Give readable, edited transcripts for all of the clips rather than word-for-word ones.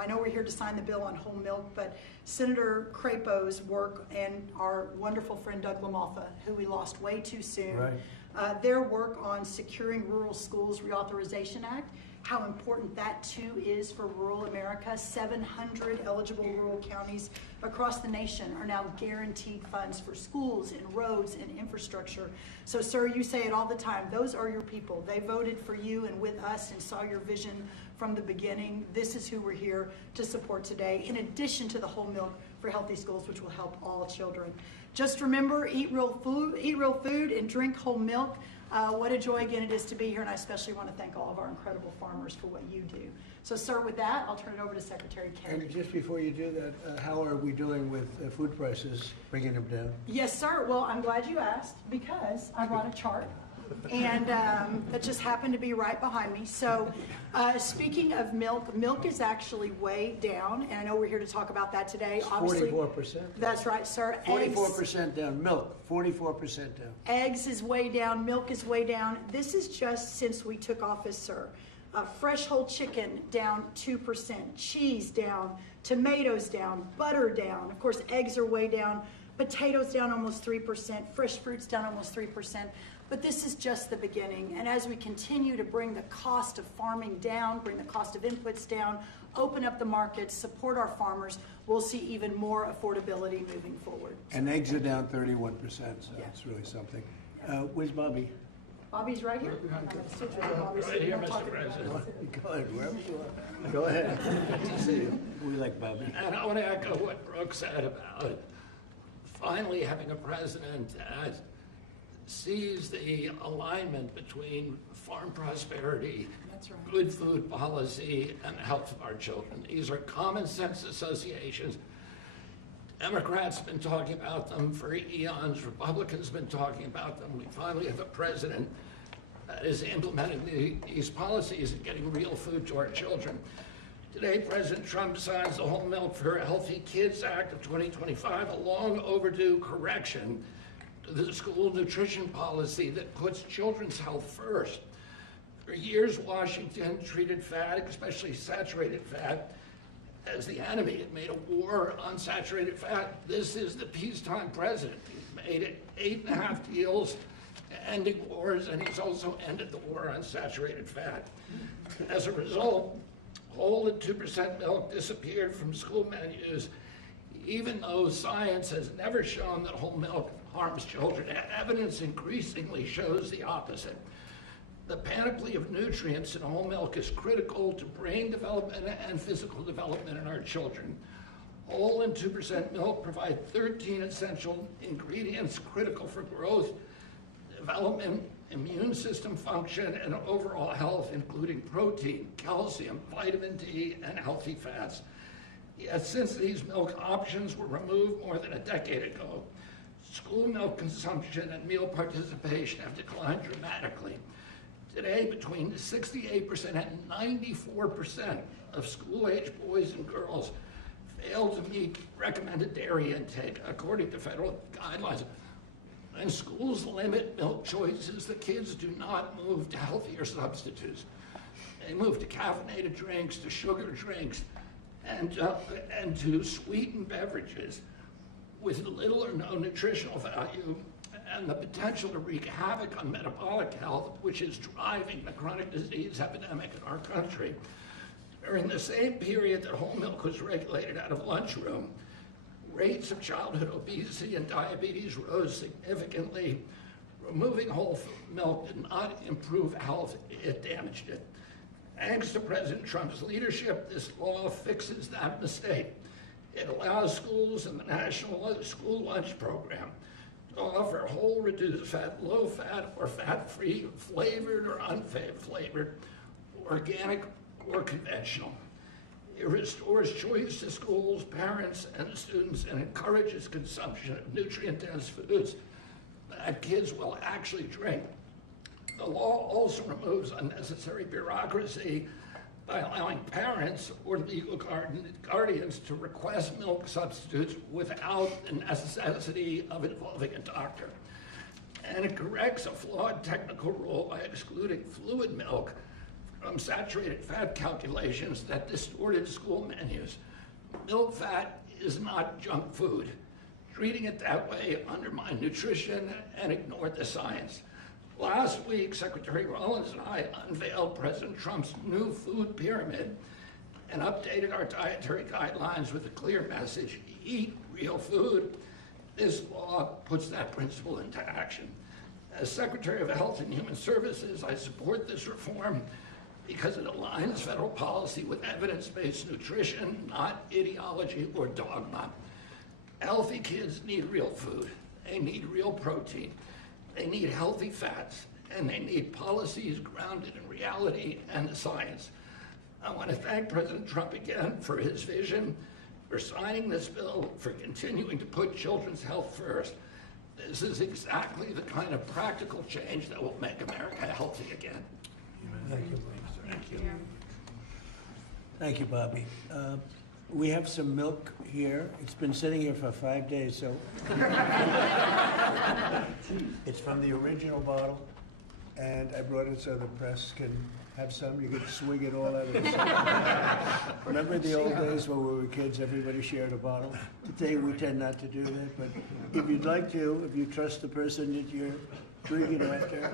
I know we're here to sign the bill on whole milk, but Senator Crapo's work and our wonderful friend Doug LaMalfa, who we lost way too soon, their work on securing rural schools reauthorization act, how important that too is for rural America. 700 eligible rural counties across the nation are now guaranteed funds for schools and roads and infrastructure. So sir, you say it all the time, those are your people. They voted for you and with us and saw your vision from the beginning. This is who we're here to support today, in addition to the whole milk for healthy schools, which will help all children. Just remember, eat real food and drink whole milk. What a joy again it is to be here, and I especially want to thank all of our incredible farmers for what you do. So sir, with that, I'll turn it over to Secretary Kennedy. And just before you do that, how are we doing with food prices, bringing them down? Yes, sir. Well, I'm glad you asked, because I brought a chart, and that just happened to be right behind me. So speaking of milk, milk is actually way down, and I know we're here to talk about that today. Obviously, 44%. That's right, sir. 44% down. Milk, 44% down. Eggs is way down. Milk is way down. This is just since we took office, sir. Fresh whole chicken down 2%. Cheese down. Tomatoes down. Butter down. Of course, eggs are way down. Potatoes down almost 3%. Fresh fruits down almost 3%. But this is just the beginning. And as we continue to bring the cost of farming down, bring the cost of inputs down, open up the markets, support our farmers, we'll see even more affordability moving forward. And eggs are down 31%, so it's really something. Where's Bobby? Bobby's right here. Right here, Mr. President. Go ahead, wherever you are. Go ahead. Good to see you. We like Bobby. And I want to echo what Brooke said about finally having a president that sees the alignment between farm prosperity, good food policy, and the health of our children. These are common sense associations. Democrats have been talking about them for eons. Republicans have been talking about them. We finally have a president that is implementing these policies and getting real food to our children. Today, President Trump signs the Whole Milk for Healthy Kids Act of 2025, a long overdue correction to the school nutrition policy that puts children's health first. For years, Washington treated fat, especially saturated fat, as the enemy. It made a war on saturated fat. This is the peacetime president. He's made it 8.5 deals ending wars, and he's also ended the war on saturated fat. As a result, whole and 2% milk disappeared from school menus, even though science has never shown that whole milk harms children. Evidence increasingly shows the opposite. The panoply of nutrients in whole milk is critical to brain development and physical development in our children. Whole and 2% milk provide 13 essential ingredients critical for growth, development, immune system function, and overall health, including protein, calcium, vitamin D, and healthy fats. Yet since these milk options were removed more than a decade ago, school milk consumption and meal participation have declined dramatically. Today, between 68% and 94% of school-age boys and girls fail to meet recommended dairy intake, according to federal guidelines. When schools limit milk choices, the kids do not move to healthier substitutes. They move to caffeinated drinks, to sugar drinks, and to sweetened beverages with little or no nutritional value and the potential to wreak havoc on metabolic health, which is driving the chronic disease epidemic in our country. During the same period that whole milk was regulated out of lunchroom, rates of childhood obesity and diabetes rose significantly. Removing whole milk did not improve health, it damaged it. Thanks to President Trump's leadership, this law fixes that mistake. It allows schools and the National School Lunch Program to offer whole, reduced fat, low fat, or fat-free, flavored or unflavored, organic or conventional. It restores choice to schools, parents, and students, and encourages consumption of nutrient-dense foods that kids will actually drink. The law also removes unnecessary bureaucracy by allowing parents or legal guardians to request milk substitutes without the necessity of involving a doctor. And it corrects a flawed technical rule by excluding fluid milk from saturated fat calculations that distorted school menus. Milk fat is not junk food. Treating it that way undermined nutrition and ignored the science. Last week, Secretary Rollins and I unveiled President Trump's new food pyramid and updated our dietary guidelines with a clear message: eat real food. This law puts that principle into action. As Secretary of Health and Human Services, I support this reform because it aligns federal policy with evidence-based nutrition, not ideology or dogma. Healthy kids need real food. They need real protein. They need healthy fats, and they need policies grounded in reality and the science. I want to thank President Trump again for his vision, for signing this bill, for continuing to put children's health first. This is exactly the kind of practical change that will make America healthy again. Thank you. Thank you. Thank you, Bobby. We have some milk here. It's been sitting here for 5 days, so. It's from the original bottle, and I brought it so the press can have some. You could swig it all out of the Remember the old days when we were kids, everybody shared a bottle? Today we tend not to do that, but if you'd like to, if you trust the person that you're drinking after,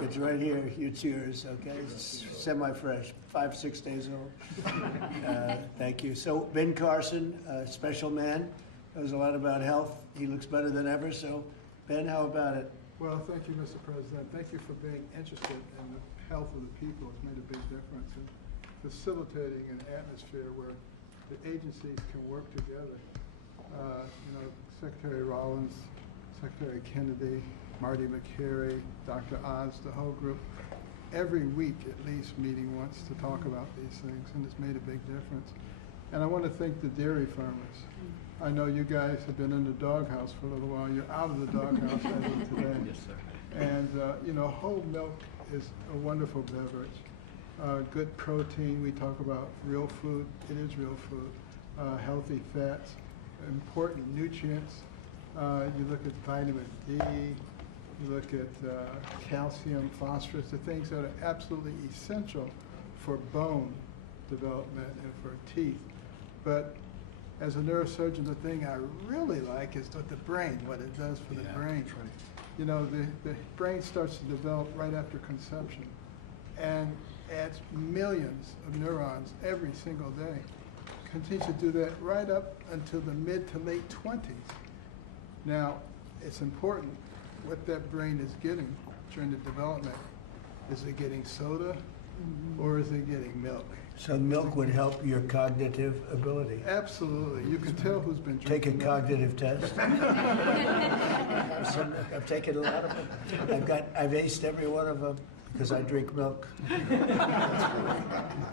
it's right here, it's yours, okay? It's semi-fresh, 5, 6 days old. Thank you. So Ben Carson, special man, knows a lot about health. He looks better than ever, so Ben, how about it? Well, thank you, Mr. President. Thank you for being interested in the health of the people. It's made a big difference in facilitating an atmosphere where the agencies can work together. Secretary Rollins, Secretary Kennedy, Marty McCary, Dr. Oz, the whole group, every week at least meeting once to talk about these things, and it's made a big difference. And I want to thank the dairy farmers. I know you guys have been in the doghouse for a little while. You're out of the doghouse as of today. Yes, sir. And whole milk is a wonderful beverage. Good protein. We talk about real food. It is real food. Healthy fats, important nutrients. You look at vitamin D. You look at calcium, phosphorus, the things that are absolutely essential for bone development and for teeth. But as a neurosurgeon, the thing I really like is with the brain, what it does for the brain. You know, the brain starts to develop right after conception and adds millions of neurons every single day. Continues to do that right up until the mid to late 20s. Now, it's important what that brain is getting during the development. Is it getting soda or is it getting milk? So milk would help your cognitive ability. Absolutely. You can tell who's been Take a drinking milk. cognitive test. I've taken a lot of them. I've aced every one of them because I drink milk.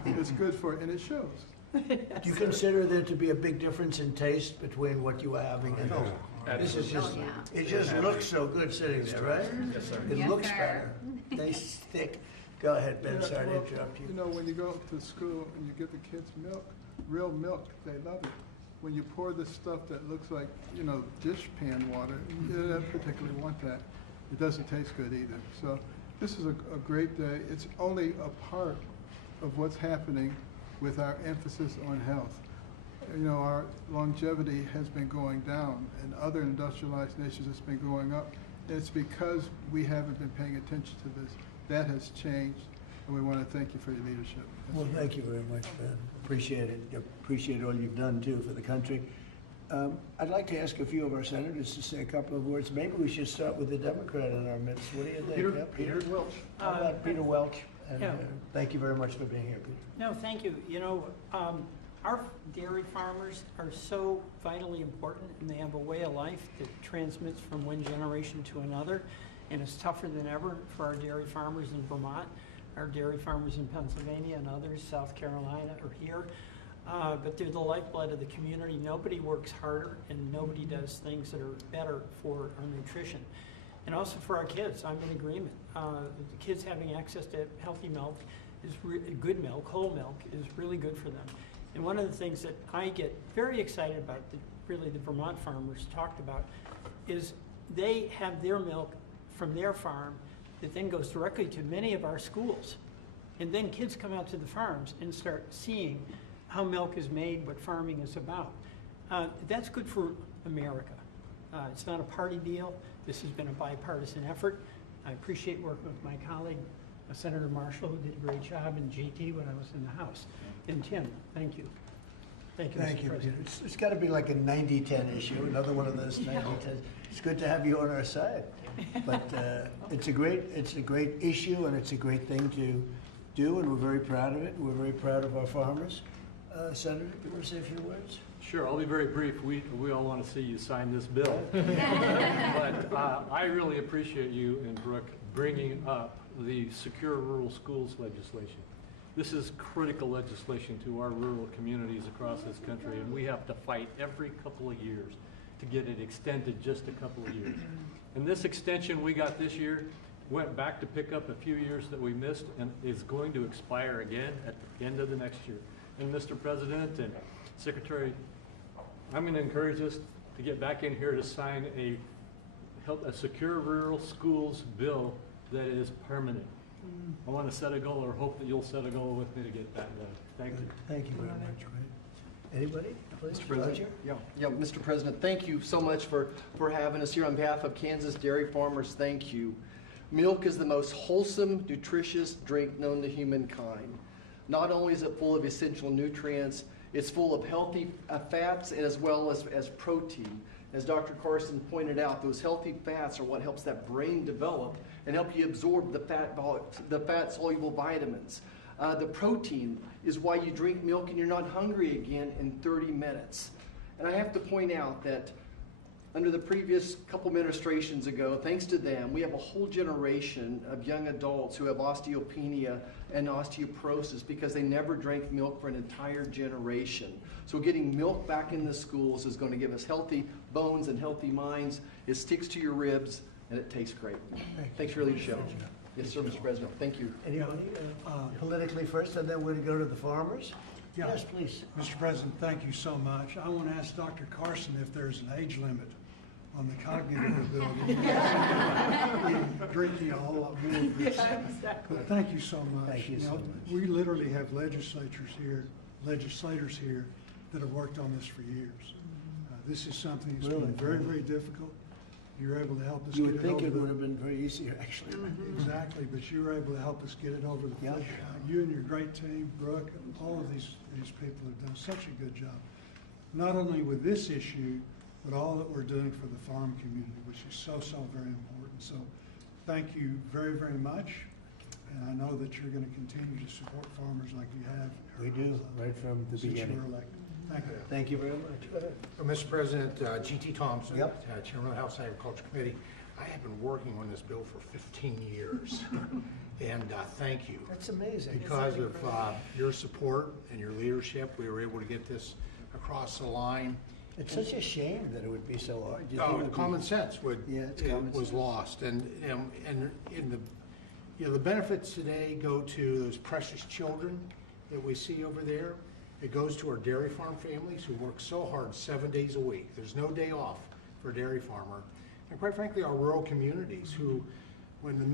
It's good for it, and it shows. Do you consider there to be a big difference in taste between what you are having and this is just, it just looks so good sitting there, right? Yes, sir. It Yes, looks sir. better. They stick. Go ahead, Ben, Yeah, sorry to well, interrupt you. You know, when you go to school and you give the kids milk, real milk, they love it. When you pour this stuff that looks like, dish pan water, you don't particularly want that. It doesn't taste good either. So this is a great day. It's only a part of what's happening with our emphasis on health. Our longevity has been going down. In other industrialized nations, it's been going up. It's because we haven't been paying attention to this. That has changed, and we want to thank you for your leadership. Well, thank you very much, Ben. Appreciate it. Appreciate all you've done, too, for the country. I'd like to ask a few of our senators to say a couple of words. Maybe we should start with the Democrat in our midst. What do you think? Peter Welch. How about Peter Welch? And Yeah. thank you very much for being here, Peter. No, thank you. Our dairy farmers are so vitally important, and they have a way of life that transmits from one generation to another, and it's tougher than ever for our dairy farmers in Vermont, our dairy farmers in Pennsylvania and others, South Carolina or here, but they're the lifeblood of the community. Nobody works harder, and nobody does things that are better for our nutrition. And also for our kids, I'm in agreement. The kids having access to healthy milk is good milk, whole milk, is really good for them. And one of the things that I get very excited about, that really the Vermont farmers talked about, is they have their milk from their farm that then goes directly to many of our schools. And then kids come out to the farms and start seeing how milk is made, what farming is about. That's good for America. It's not a party deal. This has been a bipartisan effort. I appreciate working with my colleague, Senator Marshall, who did a great job, and JT when I was in the House. And Tim, thank you. Thank you, Thank Mr. you, President. Peter. It's got to be like a 90-10 issue, another one of those 90-10. It's good to have you on our side. But it's a great issue, and it's a great thing to do, and we're very proud of it. We're very proud of our farmers. Senator, do you want to say a few words? Sure, I'll be very brief. We all want to see you sign this bill. But I really appreciate you and Brooke bringing up the Secure Rural Schools legislation. This is critical legislation to our rural communities across this country, and we have to fight every couple of years to get it extended just a couple of years. And this extension we got this year went back to pick up a few years that we missed and is going to expire again at the end of the next year. And Mr. President and Secretary, I'm going to encourage us to get back in here to sign a Secure Rural Schools bill that is permanent. I want to set a goal, or hope that you'll set a goal with me to get that done. Thank you. Thank you very much. Anybody? Please, Mr. President. Roger? Yeah, Mr. President, thank you so much for having us here. On behalf of Kansas dairy farmers, thank you. Milk is the most wholesome, nutritious drink known to humankind. Not only is it full of essential nutrients, it's full of healthy fats as well as protein. As Dr. Carson pointed out, those healthy fats are what helps that brain develop and help you absorb the fat-soluble vitamins. The protein is why you drink milk and you're not hungry again in 30 minutes. And I have to point out that under the previous couple administrations ago, thanks to them, we have a whole generation of young adults who have osteopenia and osteoporosis because they never drank milk for an entire generation. So getting milk back in the schools is going to give us healthy bones and healthy minds. It sticks to your ribs and it tastes great. Thanks for your leadership. Yes, sir, Mr. President. Thank you. Anybody? Politically first, and then we're going to go to the farmers. Yeah. Yes, please. Mr. President, thank you so much. I want to ask Dr. Carson if there's an age limit on the cognitive ability. We're drinking a whole lot more of this. But thank you so much. Thank you so much. We literally have legislators here that have worked on this for years. This is something that's been very, very difficult. You're able to help us You get would it think over it the... would have been very easier, actually. Exactly, but you were able to help us get it over the Yeah. finish line. You and your great team, Brooke, and all of these people have done such a good job. Not only with this issue, but all that we're doing for the farm community, which is so, so very important. So thank you very, very much. And I know that you're going to continue to support farmers like you have. We do, right from the Since you beginning. were elected. Thank you. Thank you very much. Go ahead. Mr. President, G.T. Thompson, Yep. Chairman of the House Agriculture Committee. I have been working on this bill for 15 years, and thank you. That's amazing. Because of your support and your leadership, we were able to get this across the line. It's such a shame that it would be so hard. You think it would be- Common sense was lost, and in the benefits today go to those precious children that we see over there. It goes to our dairy farm families who work so hard 7 days a week. There's no day off for a dairy farmer. And quite frankly, our rural communities who, when the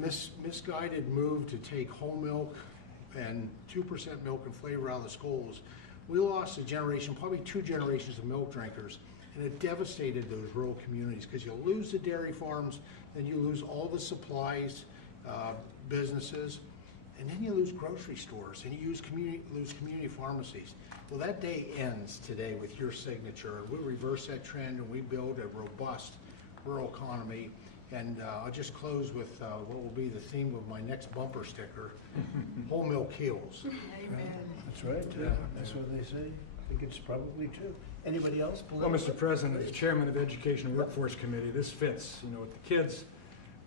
misguided move to take whole milk and 2% milk and flavor out of the schools, we lost a generation, probably 2 generations of milk drinkers, and it devastated those rural communities because you lose the dairy farms, then you lose all the supplies, businesses, and then you lose grocery stores, and you lose community pharmacies. Well, that day ends today with your signature. We reverse that trend and we build a robust rural economy. And I'll just close with what will be the theme of my next bumper sticker, whole milk heals. Amen. That's right. Yeah. That's what they say. I think it's probably true. Anybody else? Well, Mr. President, as Chairman of the Education and Workforce Committee, this fits, with the kids,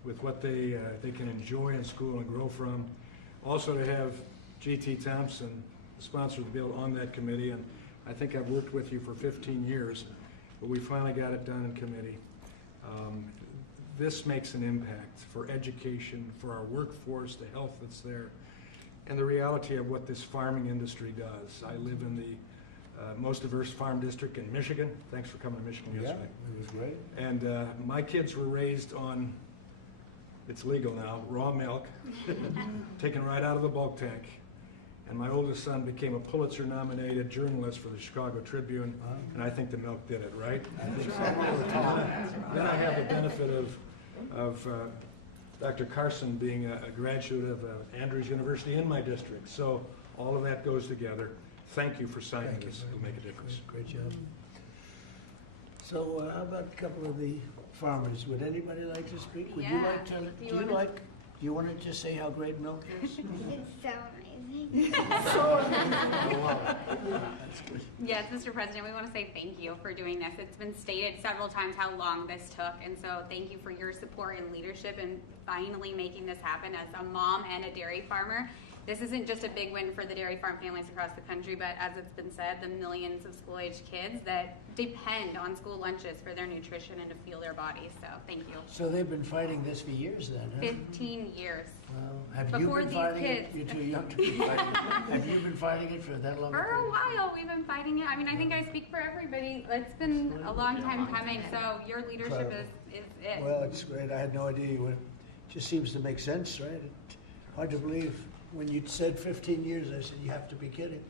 with what they can enjoy in school and grow from. Also to have G.T. Thompson, the sponsor of the bill, on that committee, and I think I've worked with you for 15 years, but we finally got it done in committee. This makes an impact for education, for our workforce, the health that's there, and the reality of what this farming industry does. I live in the most diverse farm district in Michigan. Thanks for coming to Michigan yesterday. It was great. And my kids were raised on, it's legal now, raw milk, taken right out of the bulk tank. And my oldest son became a Pulitzer-nominated journalist for the Chicago Tribune, and I think the milk did it, right? I think so. Then I have the benefit of Dr. Carson being a graduate of Andrews University in my district. So all of that goes together. Thank you for signing this. It'll make a difference. Great job. So how about a couple of the farmers? Would anybody like to speak? Would you Yeah. like to? Do you want to just say how great milk is? It's so amazing. That's good. Yes, Mr. President, we want to say thank you for doing this. It's been stated several times how long this took, and so thank you for your support and leadership in finally making this happen. As a mom and a dairy farmer, this isn't just a big win for the dairy farm families across the country, but as it's been said, the millions of school-aged kids that depend on school lunches for their nutrition and to fuel their bodies. So thank you. So they've been fighting this for years then, huh? 15 years. Have Before you been these fighting kids. it? You're too young to be fighting it. Have you been fighting it for that long? For a while, we've been fighting it. I mean, I think I speak for everybody. It's been a long time coming, so your leadership is it. Well, it's great. I had no idea you would. It just seems to make sense, right? Hard to believe. When you said 15 years, I said, you have to be kidding.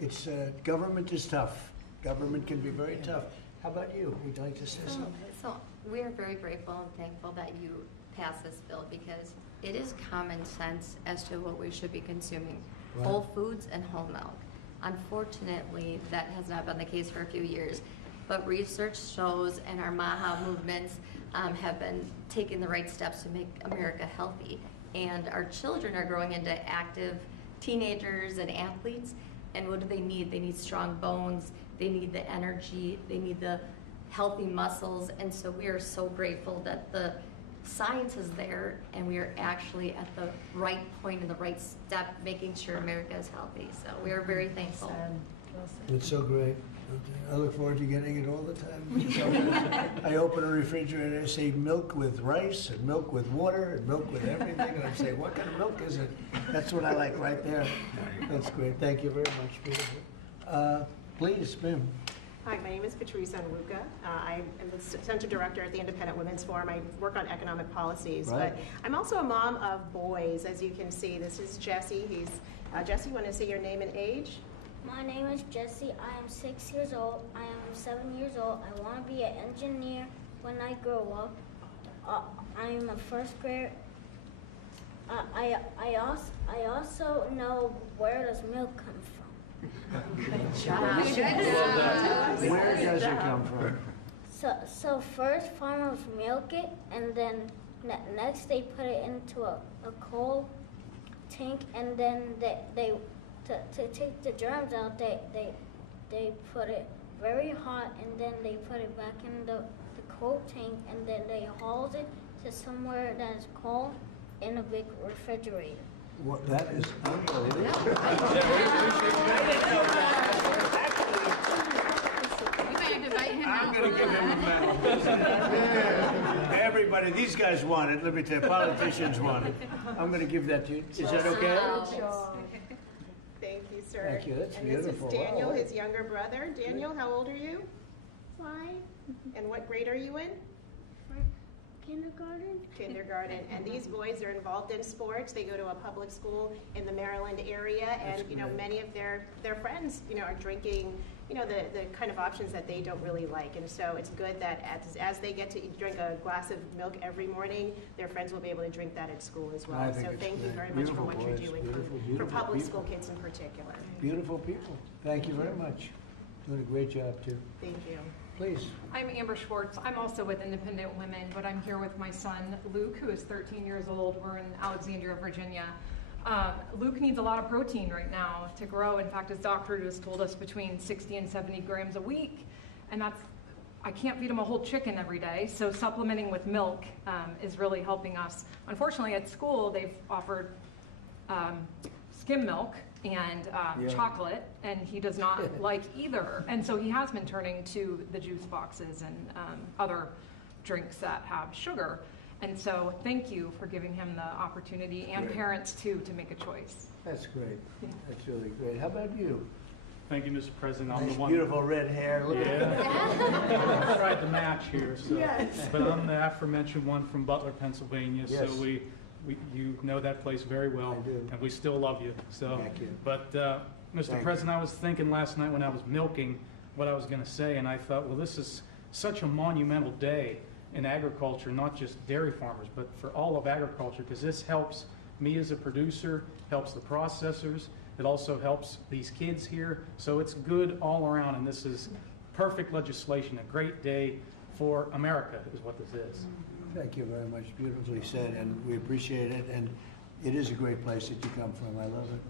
It's, government is tough. Government can be very tough. How about you? Would you like to say something? So we are very grateful and thankful that you passed this bill because it is common sense as to what we should be consuming. Right. Whole foods and whole milk. Unfortunately, that has not been the case for a few years. But research shows and our MAHA movements have been taking the right steps to make America healthy. And our children are growing into active teenagers and athletes. And what do they need? They need strong bones. They need the energy. They need the healthy muscles. And so we are so grateful that the science is there and we are actually at the right point in the right step, making sure America is healthy. So we are very thankful. It's so great. I look forward to getting it all the time. I open a refrigerator, I say milk with rice and milk with water and milk with everything, and I say, what kind of milk is it? That's what I like right there. That's great. Thank you very much. Beautiful. Please, ma'am. Hi, my name is Patrice Onwuka. I am the Center Director at the Independent Women's Forum. I work on economic policies, Right. but I'm also a mom of boys, as you can see. This is Jesse. Jesse, you want to say your name and age? My name is Jesse. I am 6 years old. I am 7 years old. I want to be an engineer when I grow up. I am a first grader. I also know where does milk come from. Where does it come from? So first farmers milk it, and then next they put it into a coal tank, and then they to take the germs out, they put it very hot, and then they put it back in the coal tank, and then they haul it to somewhere that is cold in a big refrigerator. What, that is unbelievable. I'm going to give him a medal. Everybody, these guys want it. Let me tell you, politicians want it. I'm going to give that to you. Is that okay? Thank you, sir. Thank you. That's and beautiful. This is Daniel, Wow. his younger brother. Daniel, how old are you? 5. And what grade are you in? Kindergarten. Kindergarten. And these boys are involved in sports. They go to a public school in the Maryland area, and That's you know, great. many of their friends, you know, are drinking, you know, the kind of options that they don't really like. And so it's good that as they get to drink a glass of milk every morning, their friends will be able to drink that at school as well. I think So it's thank you great. very much for Beautiful what you're boys, doing beautiful, for beautiful public people. school kids in particular. Beautiful people. Thank you very much. Doing a great job, too. Thank you. Please. I'm Amber Schwartz. I'm also with Independent Women, but I'm here with my son, Luke, who is 13 years old. We're in Alexandria, Virginia. Luke needs a lot of protein right now to grow. In fact, his doctor has told us between 60 and 70 grams a week. And I can't feed him a whole chicken every day, so supplementing with milk is really helping us. Unfortunately, at school, they've offered skim milk and chocolate, and he does not like either. And so he has been turning to the juice boxes and other drinks that have sugar. And so thank you for giving him the opportunity, and Great. parents too, to make a choice. That's great. That's really great. How about you? Thank you, Mr. President. I'm Nice, the one. beautiful red hair. Look at that. I tried to match here, so. Yes. But I'm the aforementioned one from Butler, Pennsylvania. Yes. So we you know that place very well. I do. And we still love you. So, Thank you. But, Mr. Thank President, I was thinking last night when I was milking what I was going to say, and I thought, well, this is such a monumental day in agriculture, not just dairy farmers, but for all of agriculture, because this helps me as a producer, helps the processors, it also helps these kids here, so it's good all around, and this is perfect legislation, a great day for America is what this is. Thank you very much. Beautifully said, and we appreciate it, and it is a great place that you come from. I love it.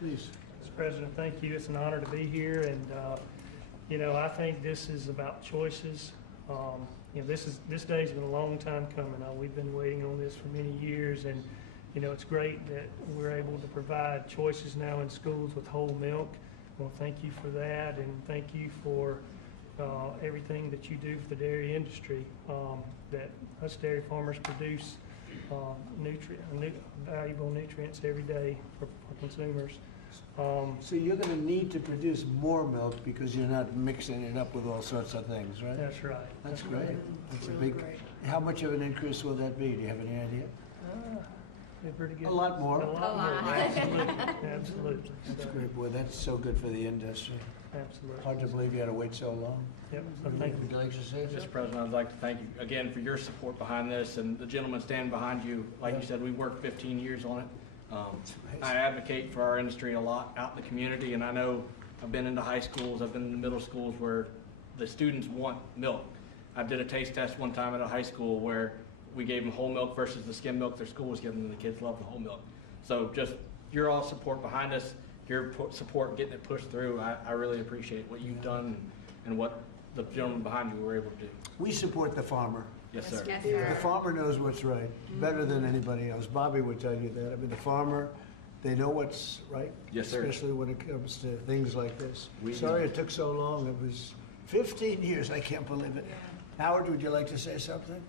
Please. Mr. President, thank you. It's an honor to be here, and you know, I think this is about choices. You know, this day's been a long time coming. We've been waiting on this for many years, and you know, it's great that we're able to provide choices now in schools with whole milk. Well, thank you for that, and thank you for everything that you do for the dairy industry. That us dairy farmers produce valuable nutrients every day for consumers. So you're going to need to produce more milk because you're not mixing it up with all sorts of things, right? That's right. That's great. That's really a big. great. How much of an increase will that be? Do you have any idea? They're pretty good. A lot more. A lot more. Absolutely. Absolutely. That's great, boy. That's so good for the industry. Absolutely. Hard to believe you had to wait so long. Yep. So thank you. Would you like to say Mr. President, I'd like to thank you again for your support behind this, and the gentleman standing behind you. Like you said, we worked 15 years on it. I advocate for our industry a lot out in the community, and I know I've been into high schools, I've been in the middle schools where the students want milk. I did a taste test one time at a high school where we gave them whole milk versus the skim milk their school was giving them. The kids love the whole milk. So just your all support behind us, your support getting it pushed through, I really appreciate what you've done and what the gentleman behind you were able to do. We support the farmer. Yes, sir. Yes, sir. The farmer knows what's right, better than anybody else. Bobby would tell you that. I mean, the farmer, they know what's right. Yes, sir. Especially when it comes to things like this. We Sorry do. it took so long. It was 15 years. I can't believe it. Howard, would you like to say something?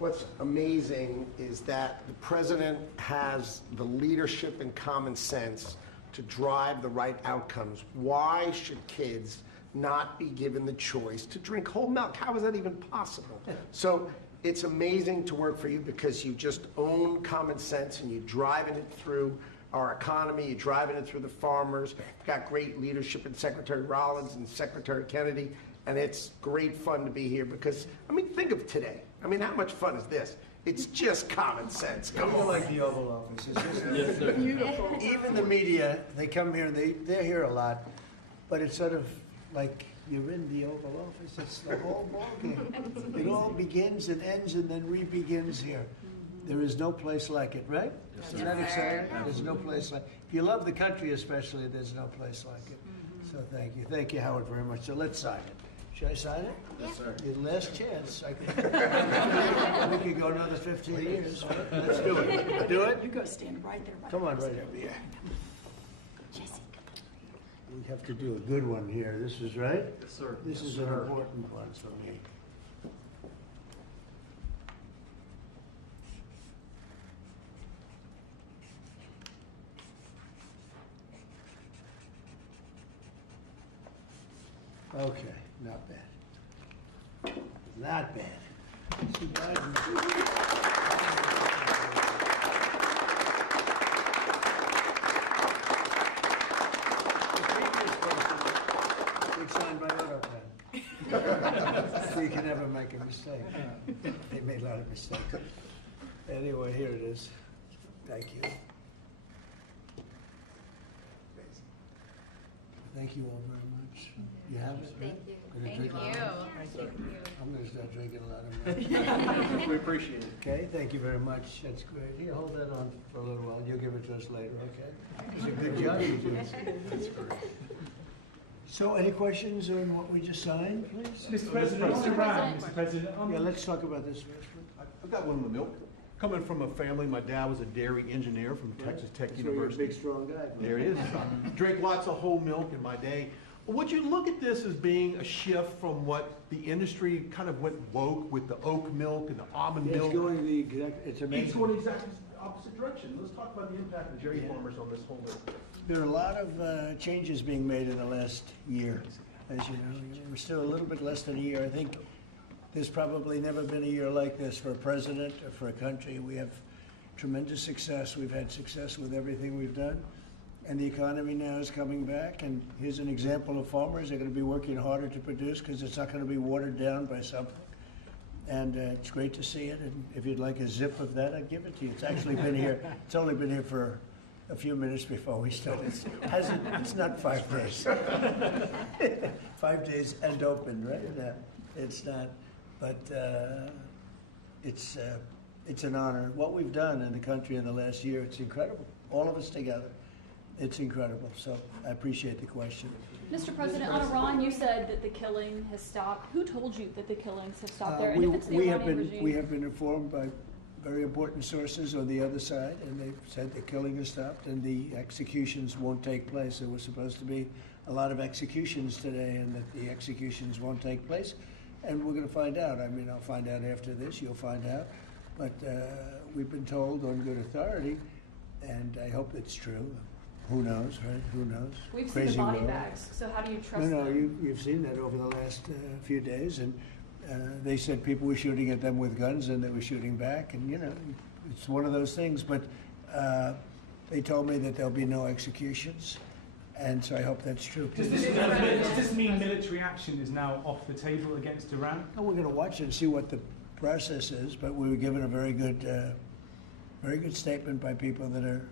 What's amazing is that the president has the leadership and common sense to drive the right outcomes. Why should kids not be given the choice to drink whole milk? How is that even possible? So it's amazing to work for you because you just own common sense and you're driving it through our economy, you're driving it through the farmers. You've got great leadership in Secretary Rollins and Secretary Kennedy, and it's great fun to be here because, I mean, think of today. I mean, how much fun is this? It's just common sense. Come on. Like the Oval Office. It's just Yes, sir. Beautiful. Even the media, they come here and they're here a lot, but it's sort of like you're in the Oval Office. It's the whole ballgame. It all begins and ends and then re-begins here. There is no place like it, right? Isn't that exciting? There's no place like it. If you love the country especially, there's no place like it. So thank you. Thank you, Howard, very much. So let's sign it. Should I sign it? Yes, sir. Your last chance. We could go another 15 years. Let's do it. Do it? You go stand right there. Come on, right over here. We have to do a good one here. This is right? Yes, sir. This is an important one for me. Okay, not bad. Not bad. See, signed by auto pen. So you can never make a mistake. They made a lot of mistakes. Anyway, here it is. Thank you. Thank you all very much. You have it? Thank you. Gonna Thank drink you. a lot? Thank you. I'm gonna start drinking a lot of milk. We appreciate it. Okay, thank you very much. That's great. Here, hold that on for a little while. You'll give it to us later, okay? It's a good job you do. That's great. So, any questions on what we just signed, please? Mr. President, Mr. Brown, Mr. President. Yeah, let's talk about this first. I've got one on the milk. Coming from a family, my dad was a dairy engineer from Texas Tech University. Big, strong guy. There it is. Drank lots of whole milk in my day. Would you look at this as being a shift from what the industry kind of went woke with the oat milk and the almond milk? It's going the exact, it's amazing. It's going exactly the opposite direction. Let's talk about the impact of dairy farmers on this whole milk. There are a lot of changes being made in the last year. As you know, we're still a little bit less than a year. I think there's probably never been a year like this for a president or for a country. We have tremendous success. We've had success with everything we've done. And the economy now is coming back. And here's an example of farmers. They're going to be working harder to produce because it's not going to be watered down by something. And it's great to see it. And if you'd like a zip of that, I'd give it to you. It's actually been here. It's only been here for a few minutes before we started. It's not 5 days. 5 days and open, right? It's not. But it's an honor. What we've done in the country in the last year, it's incredible. All of us together. It's incredible. So I appreciate the question. Mr. President, on Iran, you said that the killing has stopped. Who told you that the killings have stopped there? And if it's the Iranian regime? We have been informed by very important sources on the other side, and they've said the killing has stopped and the executions won't take place. There was supposed to be a lot of executions today, and that the executions won't take place. And we're going to find out. I mean, I'll find out after this. You'll find out. But we've been told on good authority, and I hope it's true. Who knows, right? Who knows? We've Crazy seen the body world. bags, so how do you trust No, them? you've seen that over the last few days, and they said people were shooting at them with guns, and they were shooting back, and it's one of those things. But they told me that there'll be no executions, and so I hope that's true. Does this mean military action is now off the table against Iran? No, we're going to watch it and see what the process is, but we were given a very good statement by people that are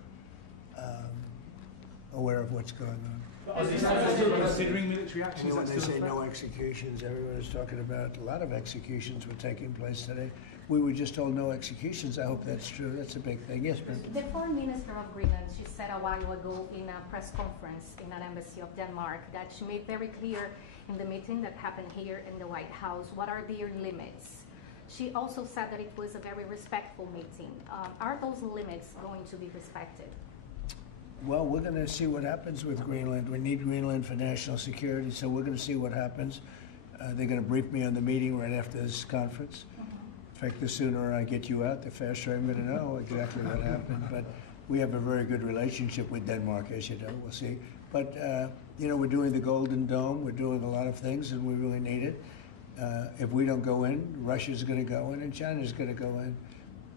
aware of what's going on. Is that still considering military action? When they say no executions, everyone is talking about a lot of executions were taking place today. We were just told no executions. I hope that's true. That's a big thing. Yes, ma'am. The Foreign Minister of Greenland, she said a while ago in a press conference in an embassy of Denmark that she made very clear in the meeting that happened here in the White House what are their limits. She also said that it was a very respectful meeting. Are those limits going to be respected? Well, we're going to see what happens with Greenland. We need Greenland for national security, so we're going to see what happens. They're going to brief me on the meeting right after this conference. In fact, the sooner I get you out, the faster I'm going to know exactly what happened. But we have a very good relationship with Denmark, as you know. We'll see. But, we're doing the Golden Dome. We're doing a lot of things, and we really need it. If we don't go in, Russia's going to go in, and China's going to go in.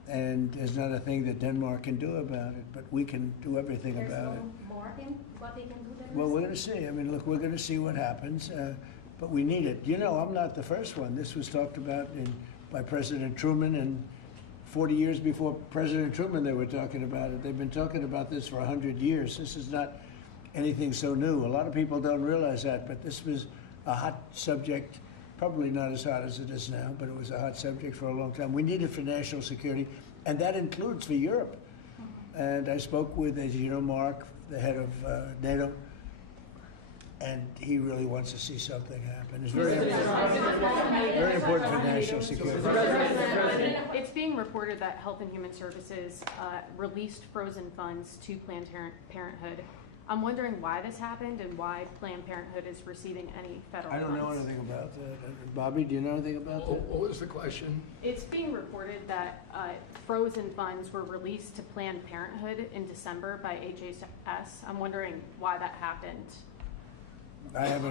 And there's not a thing that Denmark can do about it, but we can do everything about it. More in what they can do than Well, we're going to see. I mean, look, we're going to see what happens, but we need it. I'm not the first one. This was talked about by President Truman, and 40 years before President Truman, they were talking about it. They've been talking about this for 100 years. This is not anything so new. A lot of people don't realize that, but this was a hot subject. Probably not as hot as it is now, but it was a hot subject for a long time. We need it for national security, and that includes for Europe. And I spoke with, as you know, Mark, the head of NATO, and he really wants to see something happen. It's very important for national security. It's being reported that Health and Human Services released frozen funds to Planned Parenthood. I'm wondering why this happened and why Planned Parenthood is receiving any federal funds. I don't know anything about that. Bobby, do you know anything about that? What was the question? It's being reported that frozen funds were released to Planned Parenthood in December by HHS. I'm wondering why that happened. I have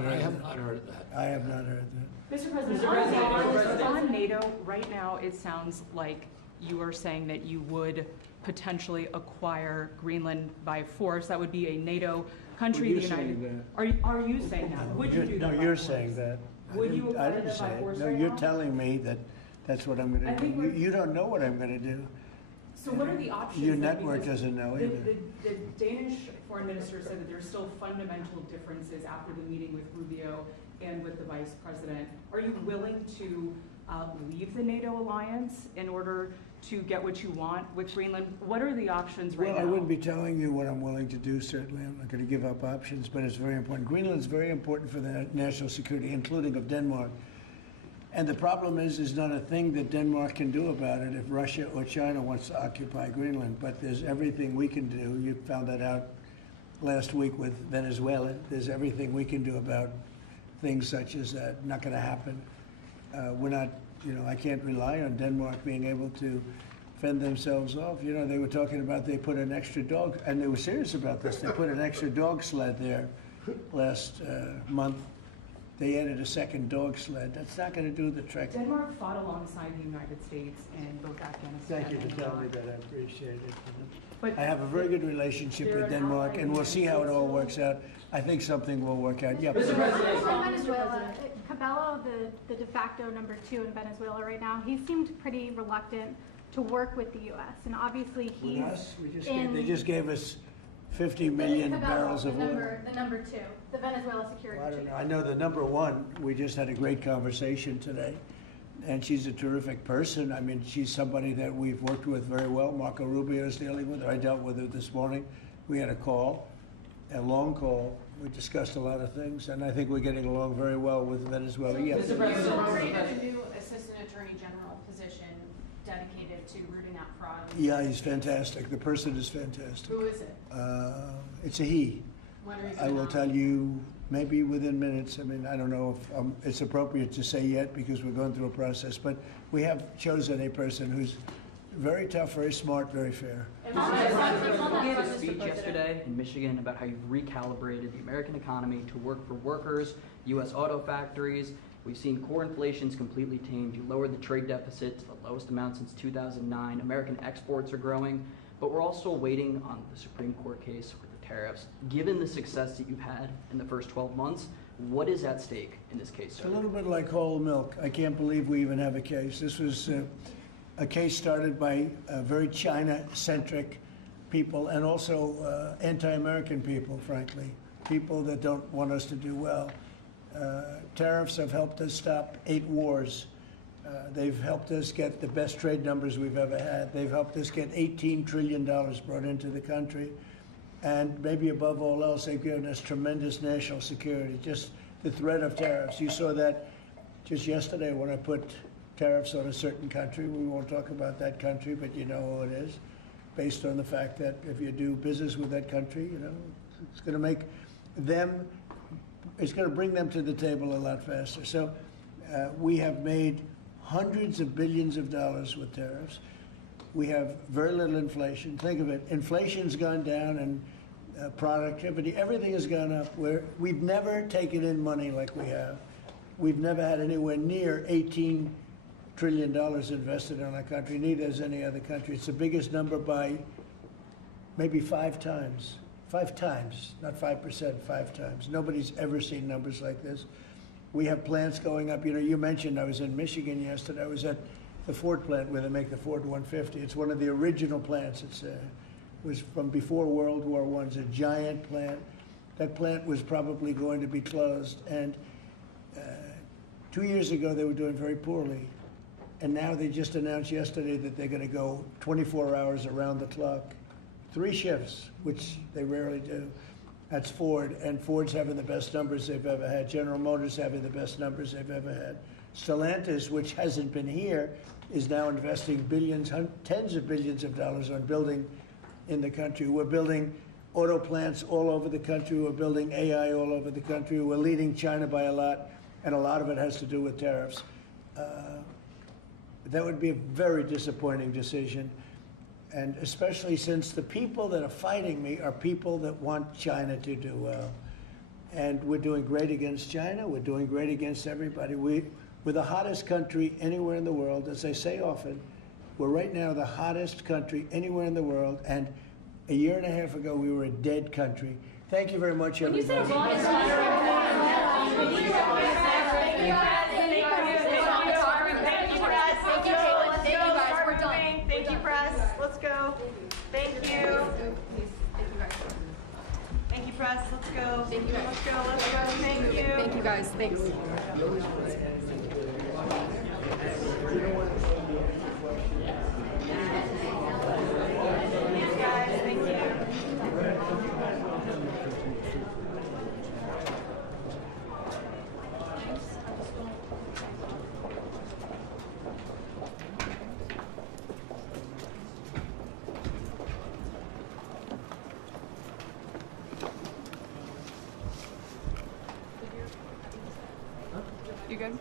not heard that. I have not heard that. Mr. President, on NATO, right now it sounds like you are saying that you would potentially acquire Greenland by force. That would be a NATO country. Well, you're saying that. Are you saying that? Would you do that? No, you're saying that. Would you I acquire didn't that say by it. force No, right you're now? telling me that that's what I'm going to do. You don't know what I'm going to do. So what are the options? Your then? network Because doesn't know the, either. the Danish foreign minister said that there's still fundamental differences after the meeting with Rubio and with the vice president. Are you willing to leave the NATO alliance in order to get what you want with Greenland? What are the options right now? Well, I wouldn't be telling you what I'm willing to do, certainly. I'm not going to give up options, but it's very important. Greenland's very important for the national security, including of Denmark. And the problem is not a thing that Denmark can do about it if Russia or China wants to occupy Greenland. But there's everything we can do. You found that out last week with Venezuela. There's everything we can do about things such as that. Not going to happen. We're not, I can't rely on Denmark being able to fend themselves off. They were talking about they put an extra dog, and they were serious about this. They put an extra dog sled there last month they added a second dog sled. That's not going to do the trick. Denmark fought alongside the United States in both Afghanistan Thank you and for telling me Iraq. that. I appreciate it. But I have a very good relationship they're with an Denmark, ally and of we'll the see how it all works out. I think something will work out. Yeah. Venezuela, Cabello, the de facto number 2 in Venezuela right now, he seemed pretty reluctant to work with the U.S. And obviously he's With us? They just gave us 50 million Cabello, barrels of oil. the number 2, the Venezuela security I don't chief. know. I know the number 1, we just had a great conversation today, and she's a terrific person. I mean, she's somebody that we've worked with very well. Marco Rubio is dealing with her. I dealt with her this morning. We had a call, a long call. We discussed a lot of things, and I think we're getting along very well with Venezuela. Yeah. Mr. President, you created a new Assistant Attorney General position dedicated to rooting out fraud. Yeah, he's fantastic. The person is fantastic. Who is it? It's a he. When are you I will gonna tell you maybe within minutes. I mean, I don't know if it's appropriate to say yet because we're going through a process, but we have chosen a person who's very tough, very smart, very fair. You gave a speech yesterday in Michigan about how you've recalibrated the American economy to work for workers, U.S. auto factories. We've seen core inflation's completely tamed. You lowered the trade deficit to the lowest amount since 2009. American exports are growing, but we're also waiting on the Supreme Court case with the tariffs. Given the success that you've had in the first 12 months, what is at stake in this case, sir? It's a little bit like whole milk. I can't believe we even have a case. This was a case started by very China-centric people and also anti-American people, frankly, people that don't want us to do well. Tariffs have helped us stop 8 wars. They've helped us get the best trade numbers we've ever had. They've helped us get $18 trillion brought into the country. And maybe above all else, they've given us tremendous national security. Just the threat of tariffs. You saw that just yesterday when I put tariffs on a certain country. We won't talk about that country, but you know who it is, based on the fact that if you do business with that country, you know, it's going to make them, it's going to bring them to the table a lot faster. So we have made hundreds of billions of dollars with tariffs. We have very little inflation. Think of it, inflation's gone down and productivity, everything has gone up. We've never taken in money like we have. We've never had anywhere near $18 trillion invested in our country, neither has any other country. It's the biggest number by maybe 5 times. 5 times, not 5%, 5 times. Nobody's ever seen numbers like this. We have plants going up. You know, you mentioned I was in Michigan yesterday. I was at the Ford plant where they make the Ford 150. It's one of the original plants. It was from before World War I. It's a giant plant. That plant was probably going to be closed. And 2 years ago, they were doing very poorly. And now they just announced yesterday that they're going to go 24 hours around the clock. 3 shifts, which they rarely do. That's Ford, and Ford's having the best numbers they've ever had. General Motors having the best numbers they've ever had. Stellantis, which hasn't been here, is now investing billions, tens of billions of dollars on building in the country. We're building auto plants all over the country. We're building AI all over the country. We're leading China by a lot, and a lot of it has to do with tariffs. That would be a very disappointing decision, and especially since the people that are fighting me are people that want China to do well. And we're doing great against China. We're doing great against everybody. We're the hottest country anywhere in the world. As I say often, we're right now the hottest country anywhere in the world, and a year and a half ago, we were a dead country. Thank you very much, everybody. Thank you, press. Let's go. Thank you. Thank you, press. Let's go. Thank you. Let's go. Let's go. Thank you. Thank you, guys. Thanks. Thank you, guys. Thank you. You good?